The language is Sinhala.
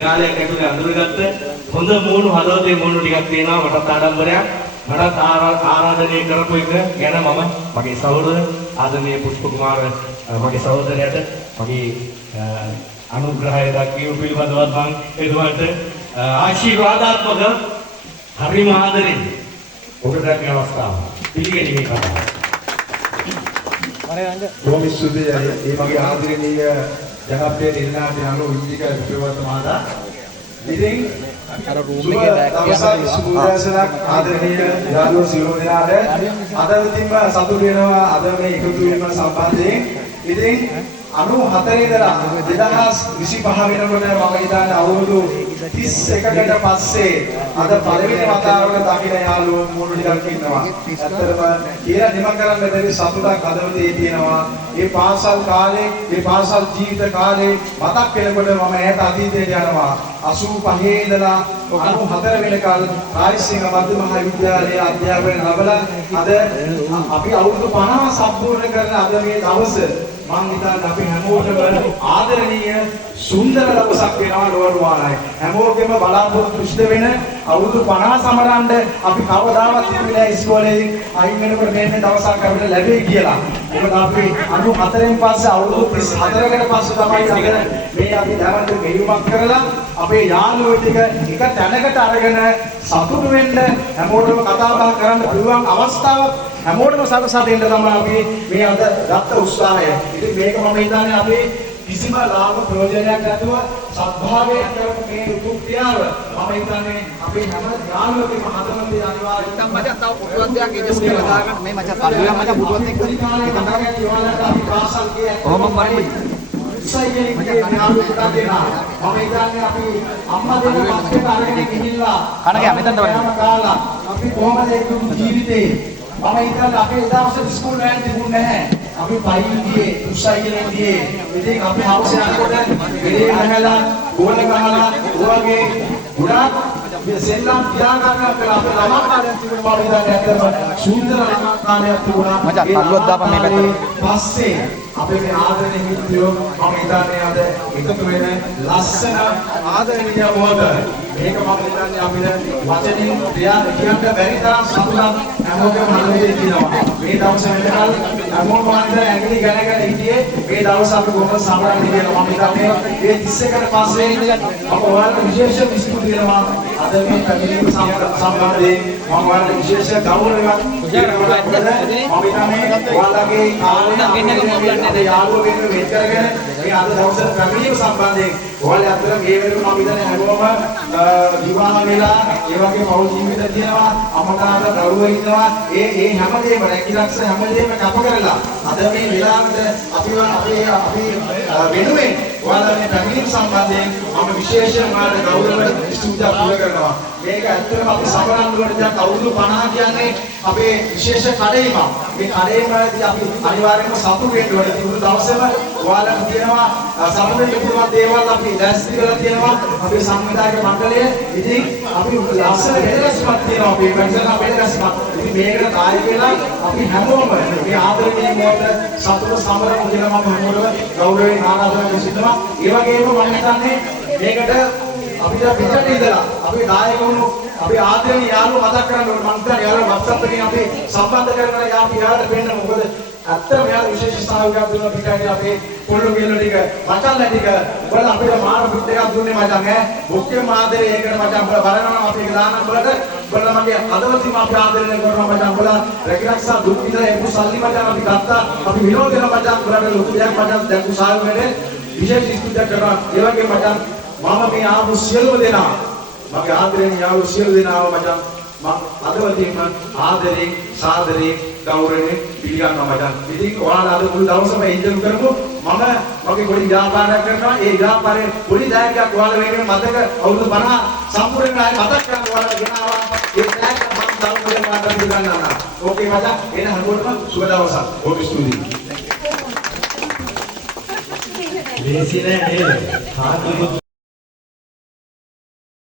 කාලයක් ඇතුලේ අඳුරගත්ත හොඳ මූණු හදවතේ මූණු ටිකක් තියෙනවා මටත් ආඩම්බරයක් මටත් ආරාධනය කරපු එක ගැන මම මගේ සහෝදර ආදරණීය පුෂ්ප කුමාර මගේ සහෝදරයාට මගේ අනුග්‍රහය දක්වීම පිළිබඳව මම එතුමාට ආශිර්වාදාත්මක හරිම ආදරෙන් ඔබට මේ අවස්ථාව පිළිගැනීමේ කතාව. බොහොම ස්තුතියි මේ මගේ ආදරණීය ජනප්‍රිය නිර්මාණය අනුව ඉන්දික විප්‍රවර්තමාදා ඉතින් අර රූම් එකේ බෑග් එක සුබෝදෑසනක් ආදරණීය යාළුවෝ සියලු දෙනාට අද ඉතින්ම සතුටු වෙනවා අද මේ එකතු වීම සම්බන්ධයෙන් ඉතින් 94 ඉඳලා 2025 වෙනකොට මම හිතන්නේ අවුරුදු 31කට පස්සේ අද පළවෙනි වතාවට දකින්න යාළුවෝ මුණු ටිකක් ඉන්නවා. ඇත්තටම කියලා නිම කරන්න බැරි සතුටක් අදවතේ තියෙනවා. මේ පාසල් කාලේ, මේ පාසල් ජීවිත කාලේ මතක් වෙනකොට මම ඈත අතීතයට යනවා. 85 ඉඳලා 94 වෙනකල් රාජසිංහ මධ්‍ය මහා විද්‍යාලයේ අධ්‍යාපනය ලැබලා අද අපි අවුරුදු 50 සම්පූර්ණ කරන අද මේ දවසේ මම හිතන්නේ අපි හැමෝටම ආදරණීය සුන්දර දවසක් වෙනවා ලෝරුවානයි. හැමෝගෙම බලාපොරොත්තු ඉෂ්ට වෙන අවුරුදු 50 සමරන්න අපි කවදාවත් ඉතිරිලා ඉස්කෝලේ අයින් වෙනකොට මේ දවසක් අපිට ලැබෙයි කියලා. මොකද අපි 94න් පස්සේ අවුරුදු 34කට පස්සේ තමයි අද මේ අපි දැවන්ත මෙහෙයුමක් කරලා අපේ යාළුවෝ ටික එක තැනකට අරගෙන සතුටු වෙන්න හැමෝටම කතා බහ කරන්න පුළුවන් අවස්ථාවක් හැමෝටම සකසා දෙන්න තමයි අපි මේ අද ගත්ත උත්සාහය. ඉතින් මේක මම හිතන්නේ අපි කිසිම ලාභ ප්‍රයෝජනයක් නැතුව සත්භාවයෙන් කරපු මේ උතුම් ක්‍රියාව මම හිතන්නේ අපේ හැම යාළුවෙකුම හදවතේ අනිවාර්යයෙන් නැත්තම් මචං තව පුටුවක් දෙයක් එජස් කරලා දාගන්න මේ මචං පල්ලුවෙන් මචං පුටුවක් එක්ක අපි පාසල් ගියේ කොහොම මරන්නේ සයියේ යාළුවෙකුට දෙනවා මම හිතන්නේ අපි අම්මා දෙන්න පස්සේ අරගෙන ගිහිල්ලා කණගේ මෙතන තමයි කාලා අපි කොහොමද ඒක ජීවිතේ මම හිතන්නේ අපේ දවසේ ඉස්කෝල වෑන් තිබුණේ නැහැ. අපි පයින් ගියේ, උස්සයියෙන් ගියේ. ඉතින් අපි හවස යනකොට ගෙඩේ ගහලා, ගෝල ගහලා, ඔයගේ ගොඩාක් සෙල්ලම් තියා ගන්න කියලා අපේ ළමා කාලයක් තිබුණා මම හිතන්නේ ඇත්තටම සුන්දර ළමා කාලයක් තිබුණා. මචං පල්ලුවක් දාපන් මේ පැත්තට. පස්සේ අපේ මේ ආදරණීය මිත්‍රයෝ මම හිතන්නේ අද එකතු වෙන ලස්සන ආදරණීය මොහොත මේක මම හිතන්නේ අපිට වචනින් ක්‍රියා කියන්න බැරි තරම් සතුටක් හැමෝගෙම මනසේ තියෙනවා. මේ දවස් වෙනකල් හැමෝම වන්ද ඇඟිලි ගණගෙන හිටියේ මේ දවස් අපි කොහොමද සමරන්නේ කියලා මම හිතන්නේ මේ 31කට පස්සේ අප ඔයාලට විශේෂ විස්තුති දෙනවා. අද මේ පැමිණීම සම්බන්ධයෙන් මම ඔයාලට විශේෂ ගෞරවයක් දෙනවා. මම හිතන්නේ ඔයාලගේ කාලේ යාළුවෝ වෙන වෙත් කරගෙන මේ අද දවසේ පැමිණීම සම්බන්ධයෙන් ඔයාලා අතර මේ වෙනකොට මම හිතන්නේ හැමෝම විවාහ වෙලා ඒ වගේ පෞල් ජීවිත තියෙනවා අමතාට දරුවෝ ඉන්නවා ඒ හැමදේම රැකිරක්ෂ හැමදේම කැප කරලා අද මේ වෙලාවට අපි වෙනුවෙන් ඔයාලා මේ පැමිණීම සම්බන්ධයෙන් මම විශේෂයෙන් ඔයාලට ගෞරව ස්තුතියක් පුද කරනවා. මේක ඇත්තටම අපි සමරන්න වල දැන් අවුරුදු 50 කියන්නේ අපේ විශේෂ කඩේමක්. මේ කඩේමදී අපි අනිවාර්යයෙන්ම සතුටු වෙන්න ඕනේ. තිබුණු දවසේම ඔයාලට තියෙනවා සමරන්න පුළුවන් දේවල් අපි දැස්ති කරලා තියෙනවා. අපේ සංවිධායක මණ්ඩලය ඉතින් අපි ලස්සන වෙනස්කමක් තියෙනවා. අපි වෙනසක් වෙනස්කමක්. ඉතින් මේකට කාර්ය වෙලා අපි හැමෝම මේ ආදරණීය මොහොත සතුට සමරන්න කියලා මම හැමෝටම ගෞරවයෙන් ආරාධනා කරනවා. ඒ වගේම මම හිතන්නේ මේකට අපිට පිටට ඉඳලා අපේ නායකවරු අපේ ආදරණීය යාළුවෝ මතක් කරගන්න ඕනේ. මම හිතන්නේ යාළුවෝ WhatsApp එකෙන් අපි සම්බන්ධ කරගෙන යාළුවට පෙන්න මොකද ඇත්තම යාළුවෝ විශේෂ සහයෝගයක් දුන්නා පිටට අපේ පොල්ලු ගෙල්ල ටික මචංලා ටික ඔයාලා අපිට මාන පිට එකක් දුන්නේ මචං ඈ මුඛ්‍ය මාදරේ ඒකට මචං බලනවා අපි ඒක දාන්න බලලා මගේ හදවතින්ම අපි ආදරණය කරනවා මචං ඔයාලා රැකිරක්ෂා දුක් විඳලා එපු සල්ලි මචං අපි ගත්තා අපි විනෝද කරන මචං ඔයාලට ලොකු දෙයක් මචං දැන් උසාවියේ විශේෂ ස්තුතියක් කරනවා ඒ වගේ මචං මම මේ ආපු සියලුම දෙනා මගේ ආදරණීය යාළුවෝ සියලු දෙනාව මචං මම අදවතින්ම ආදරයෙන් සාදරයෙන් ගෞරවයෙන් පිළිගන්නවා මචං. ඉතින් ඔයාලා අද මුළු දවසම එන්ජොයි කරමු. මම මගේ පොඩි ව්‍යාපාරයක් කරනවා. ඒ ව්‍යාපාරයේ පොඩි දායකයක් ඔයාලා වෙනුවෙන් මතක අවුරුදු 50 සම්පූර්ණ ආයි මතක් කරන් ඔයාලා ගෙනාවා. ඒ දායක මම සම්පූර්ණ මාතෘ පිළිගන්නවා. ඕකේ මචං. එන හැමෝටම සුබ දවසක්. ඕකේ ස්තුතියි. දේශිනේ නේද?